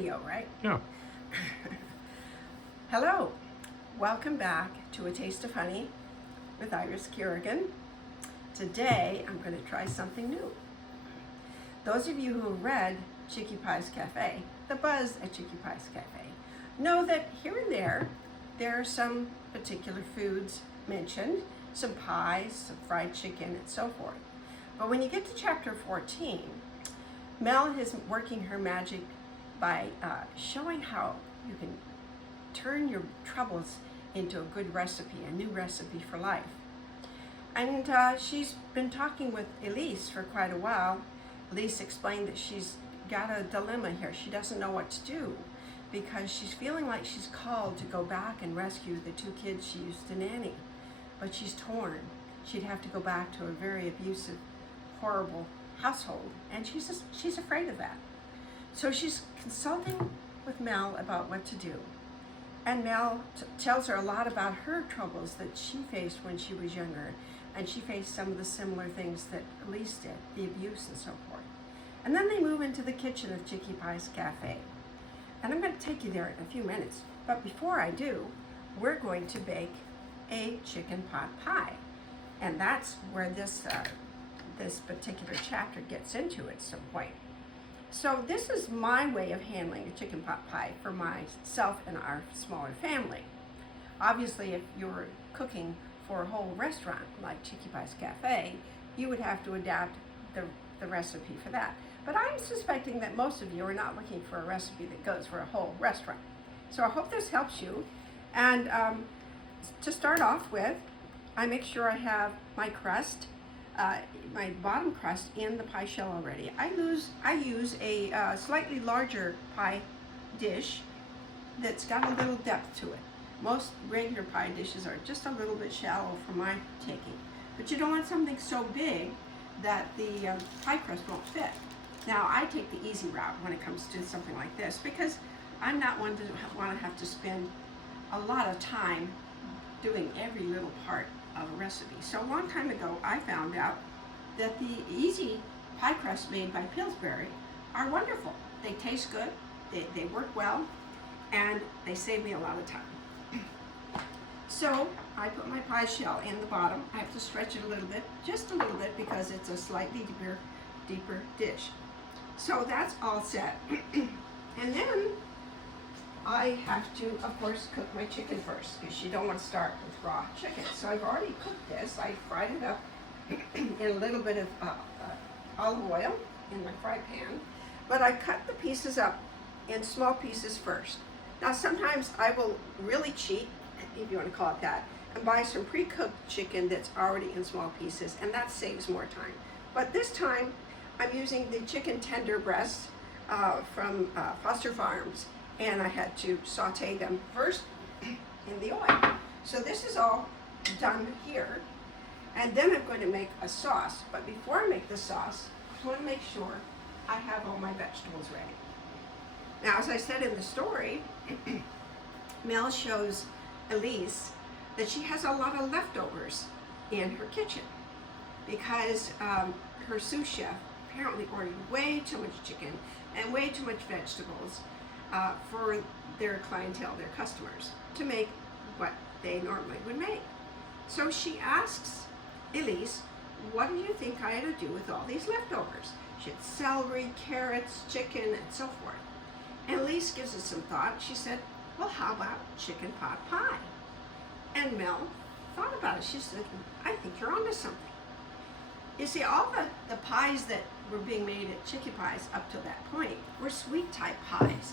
video, right? Yeah. Hello, welcome back to A Taste of Honey with Iris Kerrigan. Today I'm going to try something new. Those of you who have read Chicky Pie's Cafe, The Buzz at Chicky Pie's Cafe, know that here and there are some particular foods mentioned, some pies, some fried chicken, and so forth. But when you get to chapter 14, Mell is working her magic by showing how you can turn your troubles into a good recipe, a new recipe for life. And she's been talking with Elise for quite a while. Elise explained that she's got a dilemma here. She doesn't know what to do because she's feeling like she's called to go back and rescue the two kids she used to nanny. But she's torn. She'd have to go back to a very abusive, horrible household, and she's afraid of that. So she's consulting with Mell about what to do. And Mell tells her a lot about her troubles that she faced when she was younger, and she faced some of the similar things that Elise did, the abuse and so forth. And then they move into the kitchen of Chicky Pie's Cafe. And I'm going to take you there in a few minutes. But before I do, we're going to bake a chicken pot pie. And that's where this particular chapter gets into at some point. So this is my way of handling a chicken pot pie for myself and our smaller family. Obviously, if you're cooking for a whole restaurant like Chicky Pie's Cafe, you would have to adapt the recipe for that. But I'm suspecting that most of you are not looking for a recipe that goes for a whole restaurant. So I hope this helps you. And to start off with, I make sure I have my crust, my bottom crust in the pie shell already. I use a slightly larger pie dish that's got a little depth to it. Most regular pie dishes are just a little bit shallow for my taking. But you don't want something so big that the pie crust won't fit. Now, I take the easy route when it comes to something like this because I'm not one to want to have to spend a lot of time doing every little part of a recipe. So a long time ago, I found out that the easy pie crusts made by Pillsbury are wonderful. They taste good, they work well, and they save me a lot of time. So I put my pie shell in the bottom. I have to stretch it a little bit, just a little bit, because it's a slightly deeper dish. So that's all set. And then I have to, of course, cook my chicken first, because you don't want to start with raw chicken. So I've already cooked this. I fried it up in a little bit of olive oil in my fry pan, but I cut the pieces up in small pieces first. Now sometimes I will really cheat, if you want to call it that, and buy some pre-cooked chicken that's already in small pieces, and that saves more time. But this time I'm using the chicken tender breasts from Foster Farms, and I had to saute them first in the oil. So this is all done here. And then I'm going to make a sauce. But before I make the sauce, I want to make sure I have all my vegetables ready. Now, as I said in the story, Mell shows Elise that she has a lot of leftovers in her kitchen because her sous chef apparently ordered way too much chicken and way too much vegetables for their clientele, their customers, to make what they normally would make. So she asks Elise, what do you think I ought to do with all these leftovers? She had celery, carrots, chicken, and so forth. And Elise gives it some thought. She said, well, how about chicken pot pie? And Mell thought about it. She said, I think you're onto something. You see, all the pies that were being made at Chicky Pie's up to that point were sweet type pies.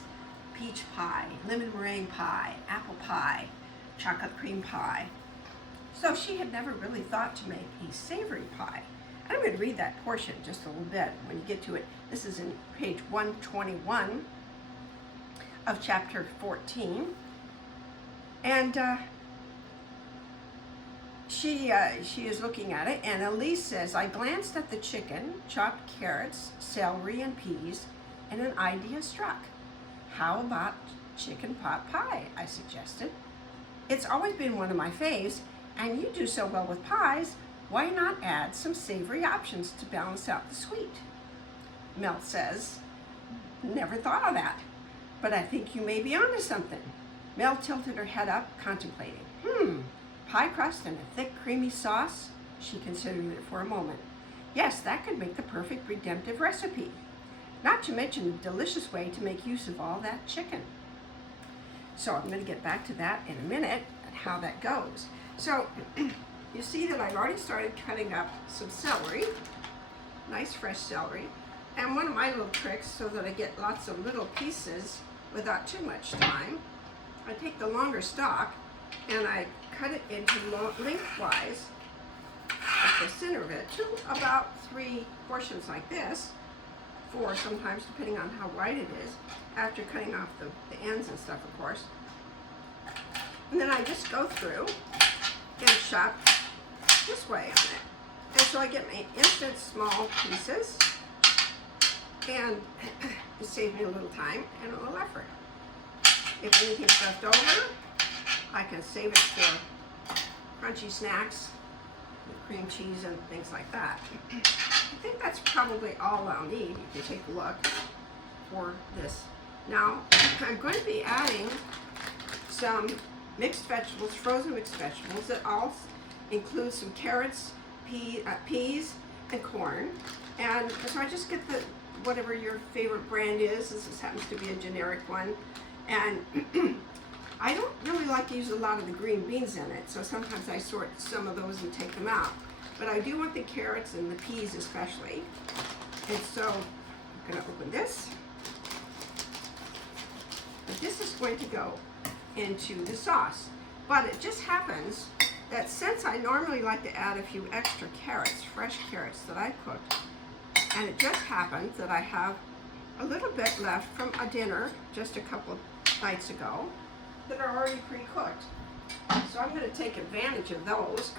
Peach pie, lemon meringue pie, apple pie, chocolate cream pie. So she had never really thought to make a savory pie. And I'm going to read that portion just a little bit when you get to it. This is in page 121 of chapter 14. And she is looking at it, and Elise says, I glanced at the chicken, chopped carrots, celery, and peas, and an idea struck. How about chicken pot pie? I suggested. It's always been one of my faves, and you do so well with pies, why not add some savory options to balance out the sweet? Mell says, never thought of that. but I think you may be onto something. Mell tilted her head up, contemplating. Pie crust and a thick, creamy sauce? She considered it for a moment. Yes, that could make the perfect redemptive recipe. Not to mention a delicious way to make use of all that chicken. So I'm going to get back to that in a minute and how that goes. So you see that I've already started cutting up some celery, nice fresh celery. And one of my little tricks so that I get lots of little pieces without too much time, I take the longer stalk and I cut it into lengthwise at the center of it to about 3 portions like this, 4 sometimes depending on how wide it is, after cutting off the ends and stuff, of course. And then I just go through and chop this way on it. And so I get my instant small pieces, and it saves me a little time and a little effort. If anything's left over, I can save it for crunchy snacks with cream cheese and things like that. I think that's probably all I'll need if you take a look for this. Now, I'm going to be adding some mixed vegetables, frozen mixed vegetables that all include some carrots, peas, and corn. And so I just get the whatever your favorite brand is. This happens to be a generic one. And I don't really like to use a lot of the green beans in it, so sometimes I sort some of those and take them out. But I do want the carrots and the peas especially. And so I'm going to open this. But this is going to go into the sauce. But it just happens that since I normally like to add a few extra carrots, fresh carrots that I cooked, and it just happens that I have a little bit left from a dinner just a couple of nights ago that are already pre-cooked. So I'm going to take advantage of those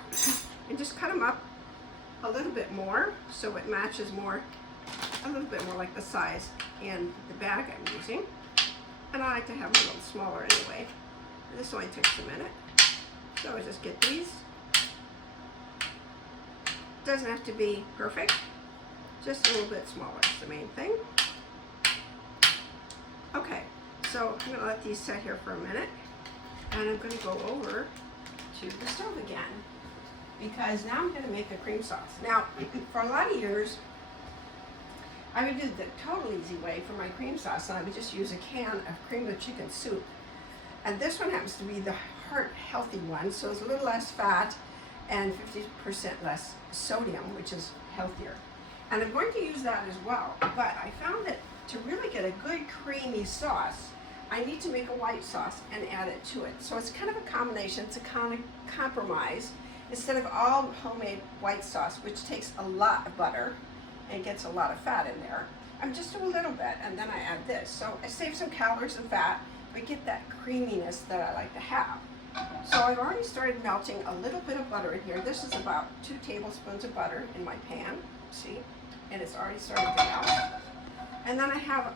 and just cut them up a little bit more so it matches more, a little bit more like the size in the bag I'm using. And I like to have them a little smaller anyway. This only takes a minute. So I just get these. Doesn't have to be perfect, just a little bit smaller is the main thing. Okay, so I'm going to let these sit here for a minute, and I'm going to go over to the stove again, because now I'm going to make a cream sauce. Now, for a lot of years, I would do the total easy way for my cream sauce, and I would just use a can of cream of chicken soup. And this one happens to be the heart healthy one, so it's a little less fat and 50% less sodium, which is healthier. And I'm going to use that as well, but I found that to really get a good creamy sauce, I need to make a white sauce and add it to it. So it's kind of a combination, it's a kind of compromise. Instead of all homemade white sauce, which takes a lot of butter and gets a lot of fat in there, I'm just do a little bit and then I add this. So I save some calories and fat, but get that creaminess that I like to have. So I've already started melting a little bit of butter in here. This is about 2 tablespoons of butter in my pan, see? And it's already starting to melt. And then I have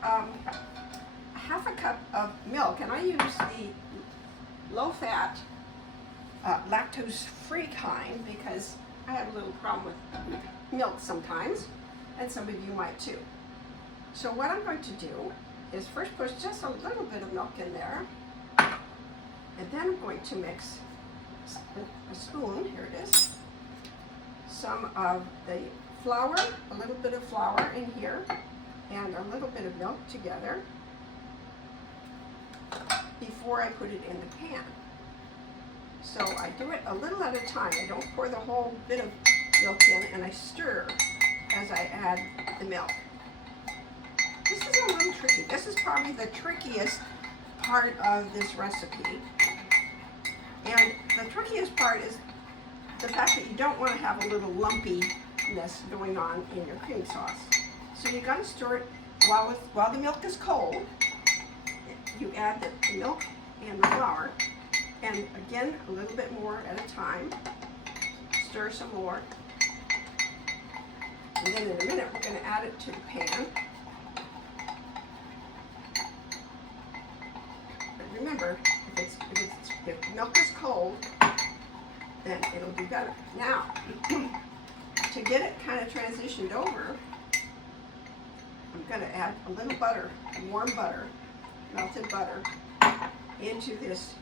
half a cup of milk, and I use the low-fat, lactose-free kind because I have a little problem with milk sometimes, and some of you might too. So what I'm going to do is first put just a little bit of milk in there, and then I'm going to mix with a spoon, here it is, some of the flour, a little bit of flour in here, and a little bit of milk together before I put it in the pan. So I do it a little at a time. I don't pour the whole bit of milk in, and I stir as I add the milk. This is a little tricky. This is probably the trickiest part of this recipe. And the trickiest part is the fact that you don't want to have a little lumpiness going on in your cream sauce. So you got to stir it while the milk is cold. You add the milk and the flour, and again a little bit more at a time. Stir some more, and then in a minute we're going to add it to the pan. But remember, if milk is cold, then it'll be better. Now, to get it kind of transitioned over, I'm going to add a little butter, warm butter, melted butter into this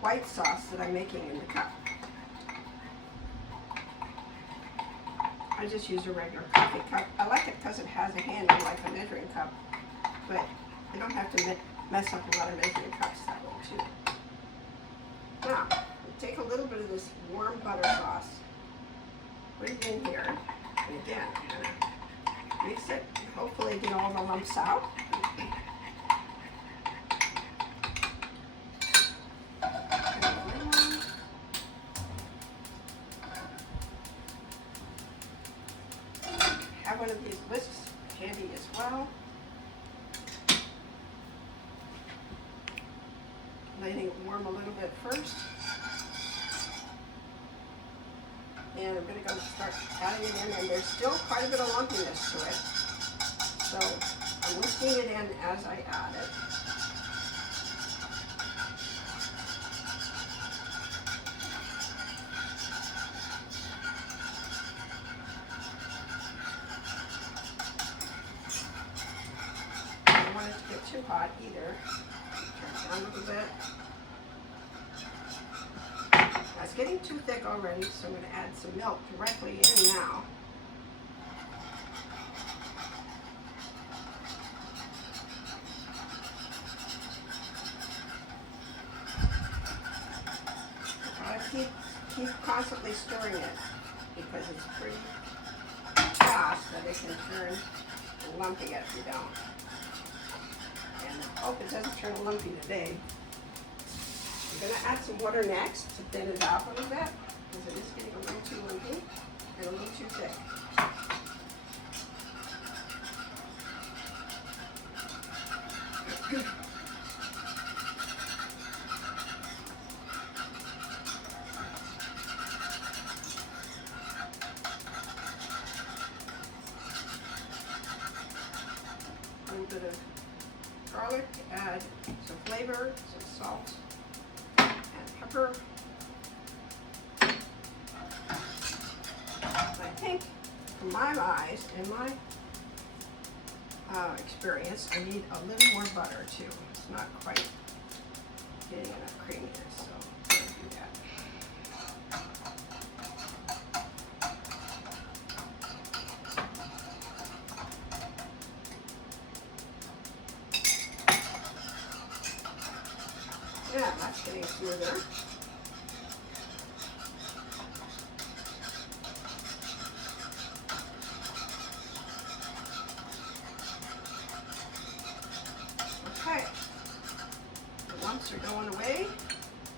white sauce that I'm making in the cup. I just use a regular coffee cup. I like it because it has a handle like a measuring cup, but you don't have to mess up a lot of measuring cups that way too. Now, take a little bit of this warm butter sauce, put it in here, and again, I'm gonna mix it, hopefully get all the lumps out. Have one of these whisks handy as well. Letting it warm a little bit first. And I'm going to go start adding it in, and there's still quite a bit of lumpiness to it. So I'm whisking it in as I add it. I don't want it to get too hot either. Turn it down a little bit. It's getting too thick already, so I'm going to add some milk directly in now. I keep constantly stirring it because it's pretty fast that it can turn lumpy if you don't. And I hope it doesn't turn lumpy today. I'm going to add some water next to thin it out a little bit because it is getting a little too lumpy and a little too thick. A little bit of garlic, add some flavor, some salt, pepper. I think, from my eyes and my experience, I need a little more butter too. It's not quite getting enough creaminess, so I'm going to do that. Yeah, that's getting smoother. Okay, the lumps are going away.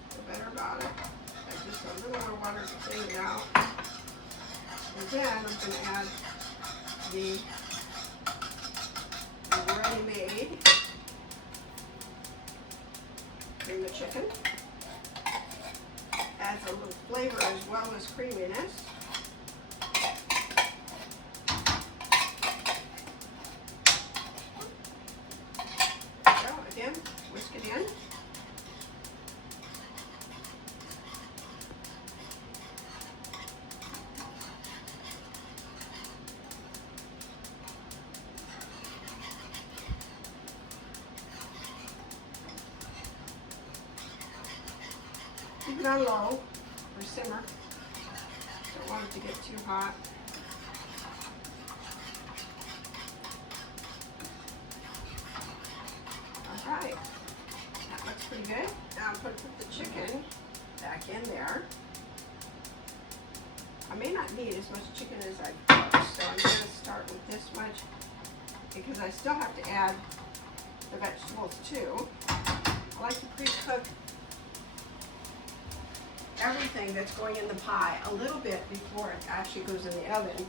Feel better about it. Add just a little more water to clean it out. And then I'm going to add the ready-made cream of chicken. Adds a little flavor as well as creaminess. So again, whisk it in. Keep it on low or simmer. Don't want it to get too hot. Alright, that looks pretty good. Now I'm going to put the chicken back in there. I may not need as much chicken as I cook, so I'm going to start with this much because I still have to add the vegetables too. I like to pre-cook everything that's going in the pie a little bit before it actually goes in the oven.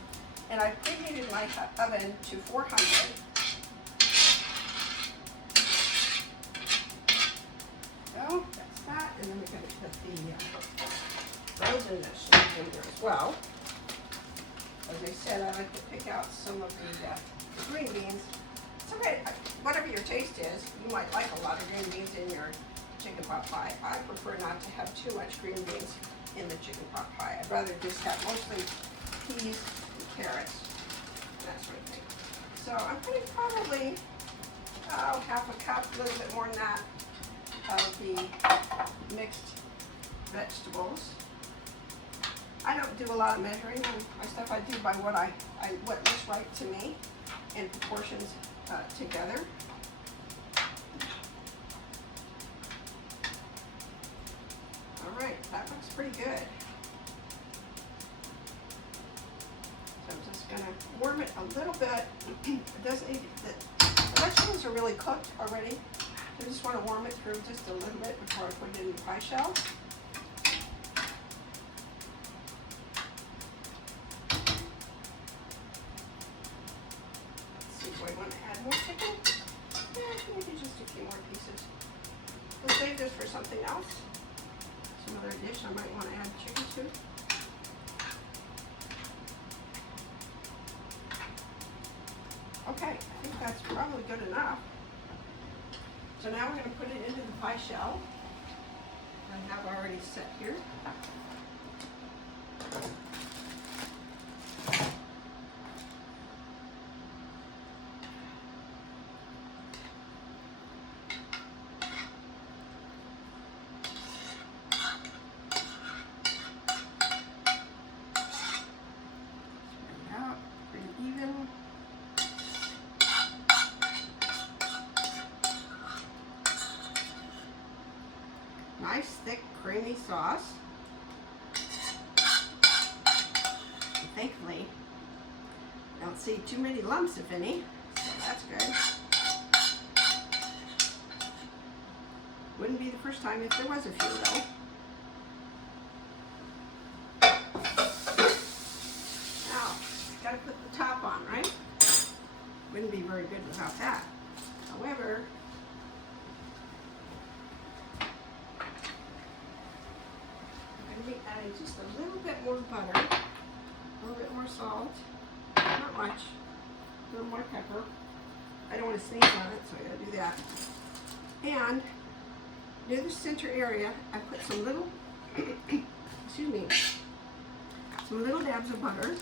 And I preheated my oven to 400. So that's that, and then we're going to put the frozen vegetables in there as well. As I said, I like to pick out some of the green beans. It's okay, whatever your taste is. You might like a lot of green beans in your chicken pot pie. I prefer not to have too much green beans in the chicken pot pie. I'd rather just have mostly peas and carrots and that sort of thing. So I'm putting probably half a cup, a little bit more than that, of the mixed vegetables. I don't do a lot of measuring on my stuff. I do by what what looks right to me in proportions together. All right, that looks pretty good. So I'm just gonna warm it a little bit. It doesn't need the vegetables are really cooked already. I just want to warm it through just a little bit before I put it in the pie shell. Do I want to add more chicken? Yeah, maybe just a few more pieces. We'll save this for something else. Some other dish I might want to add chicken to. Okay, I think that's probably good enough. So now we're going to put it into the pie shell I have already set here. Nice thick creamy sauce. And thankfully, I don't see too many lumps, if any, so that's good. Wouldn't be the first time if there was a few though. Now, gotta put the top on, right? Wouldn't be very good without that. However, adding just a little bit more butter, a little bit more salt, not much, a little more pepper. I don't want to sneeze on it, so I gotta do that. And near the center area, I put some little, excuse me, some little dabs of butter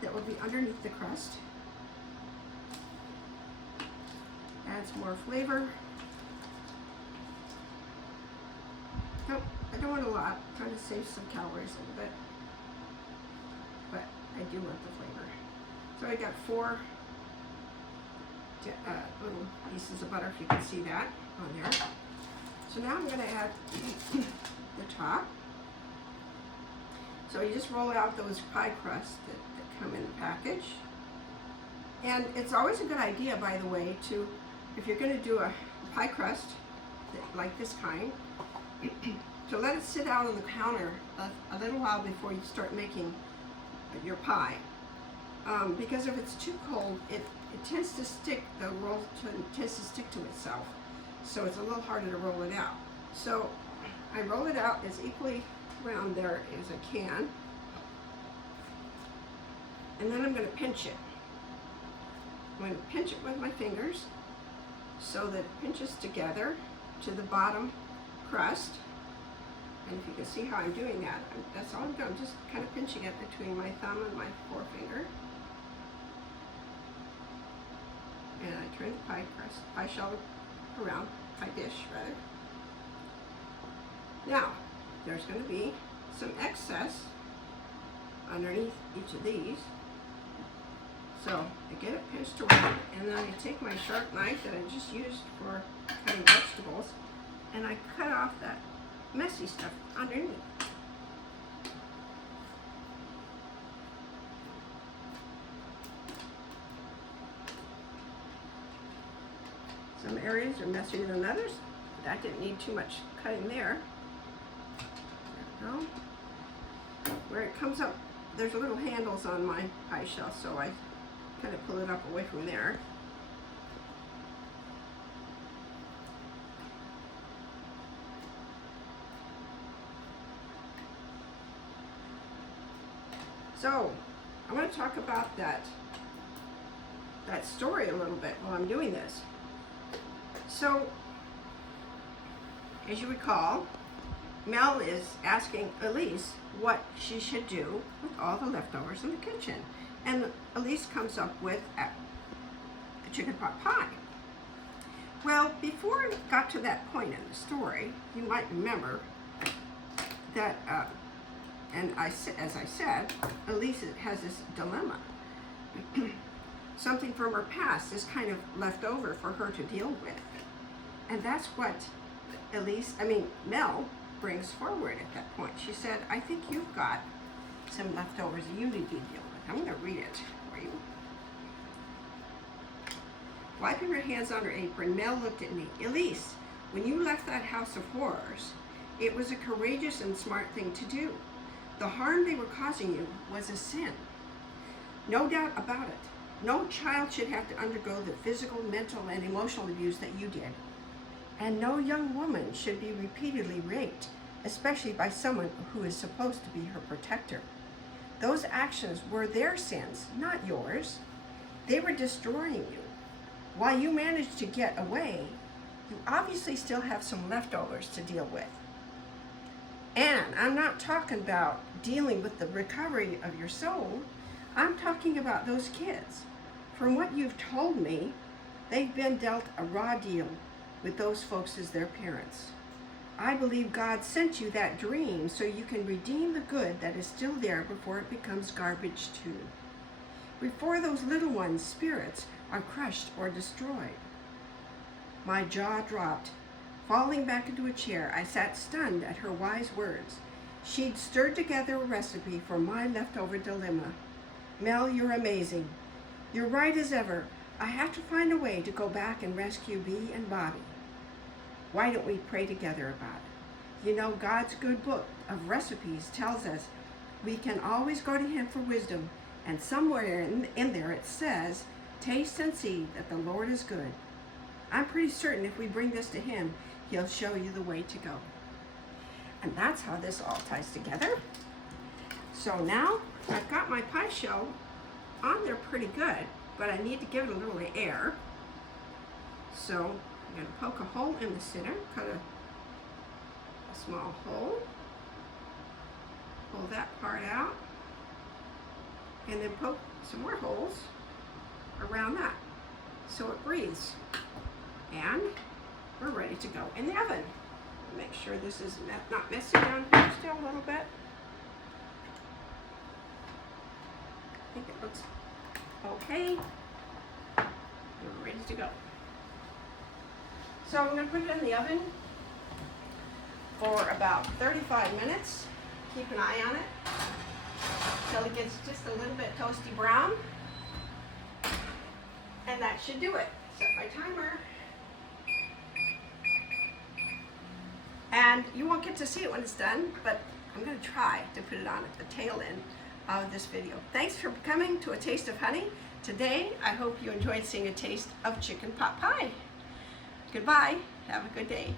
that will be underneath the crust. Adds more flavor. Nope. I don't want a lot, I'm trying to save some calories a little bit, but I do want the flavor. So I got 4 little pieces of butter, if you can see that on there. So now I'm going to add the top. So you just roll out those pie crusts that come in the package. And it's always a good idea, by the way, to, if you're going to do a pie crust, like this kind, so let it sit out on the counter a little while before you start making your pie. Because if it's too cold, it tends to stick, the roll tends to stick to itself. So it's a little harder to roll it out. So I roll it out as equally around there as I can. And then I'm going to pinch it. I'm going to pinch it with my fingers so that it pinches together to the bottom crust. And if you can see how I'm doing that, that's all I'm doing. I'm just kind of pinching it between my thumb and my forefinger. And I turn the pie shell around, pie dish rather. Now, there's going to be some excess underneath each of these. So I get it pinched around, and then I take my sharp knife that I just used for cutting vegetables, and I cut off that messy stuff underneath. Some areas are messier than others. That didn't need too much cutting there. There we go. Where it comes up, there's little handles on my pie shell, so I kind of pull it up away from there. So, I want to talk about that story a little bit while I'm doing this. So, as you recall, Mel is asking Elise what she should do with all the leftovers in the kitchen. And Elise comes up with a chicken pot pie. Well, before it got to that point in the story, you might remember that, as I said, Elise has this dilemma. Something from her past is kind of left over for her to deal with. And that's what Mell brings forward at that point. She said, I think you've got some leftovers that you need to deal with. I'm going to read it for you. Wiping her hands on her apron, Mell looked at me. Elise, when you left that house of horrors, it was a courageous and smart thing to do. The harm they were causing you was a sin. No doubt about it. No child should have to undergo the physical, mental, and emotional abuse that you did. And no young woman should be repeatedly raped, especially by someone who is supposed to be her protector. Those actions were their sins, not yours. They were destroying you. While you managed to get away, you obviously still have some leftovers to deal with. And I'm not talking about dealing with the recovery of your soul. I'm talking about those kids. From what you've told me, they've been dealt a raw deal with those folks as their parents. I believe God sent you that dream so you can redeem the good that is still there before it becomes garbage too. Before those little ones' spirits are crushed or destroyed. My jaw dropped. Falling back into a chair, I sat stunned at her wise words. She'd stirred together a recipe for my leftover dilemma. Mell, you're amazing. You're right as ever. I have to find a way to go back and rescue Bee and Bobby. Why don't we pray together about it? You know, God's good book of recipes tells us we can always go to Him for wisdom, and somewhere in there it says, taste and see that the Lord is good. I'm pretty certain if we bring this to Him, He'll show you the way to go. And that's how this all ties together. So now I've got my pie shell on there pretty good, but I need to give it a little air. So I'm going to poke a hole in the center, cut a small hole, pull that part out, and then poke some more holes around that so it breathes. And we're ready to go in the oven. Make sure this is not messy down here still a little bit. I think it looks okay. We're ready to go. So I'm going to put it in the oven for about 35 minutes. Keep an eye on it until it gets just a little bit toasty brown. And that should do it. Set my timer. And you won't get to see it when it's done, but I'm going to try to put it on at the tail end of this video. Thanks for coming to A Taste of Honey. Today, I hope you enjoyed seeing a taste of chicken pot pie. Goodbye. Have a good day.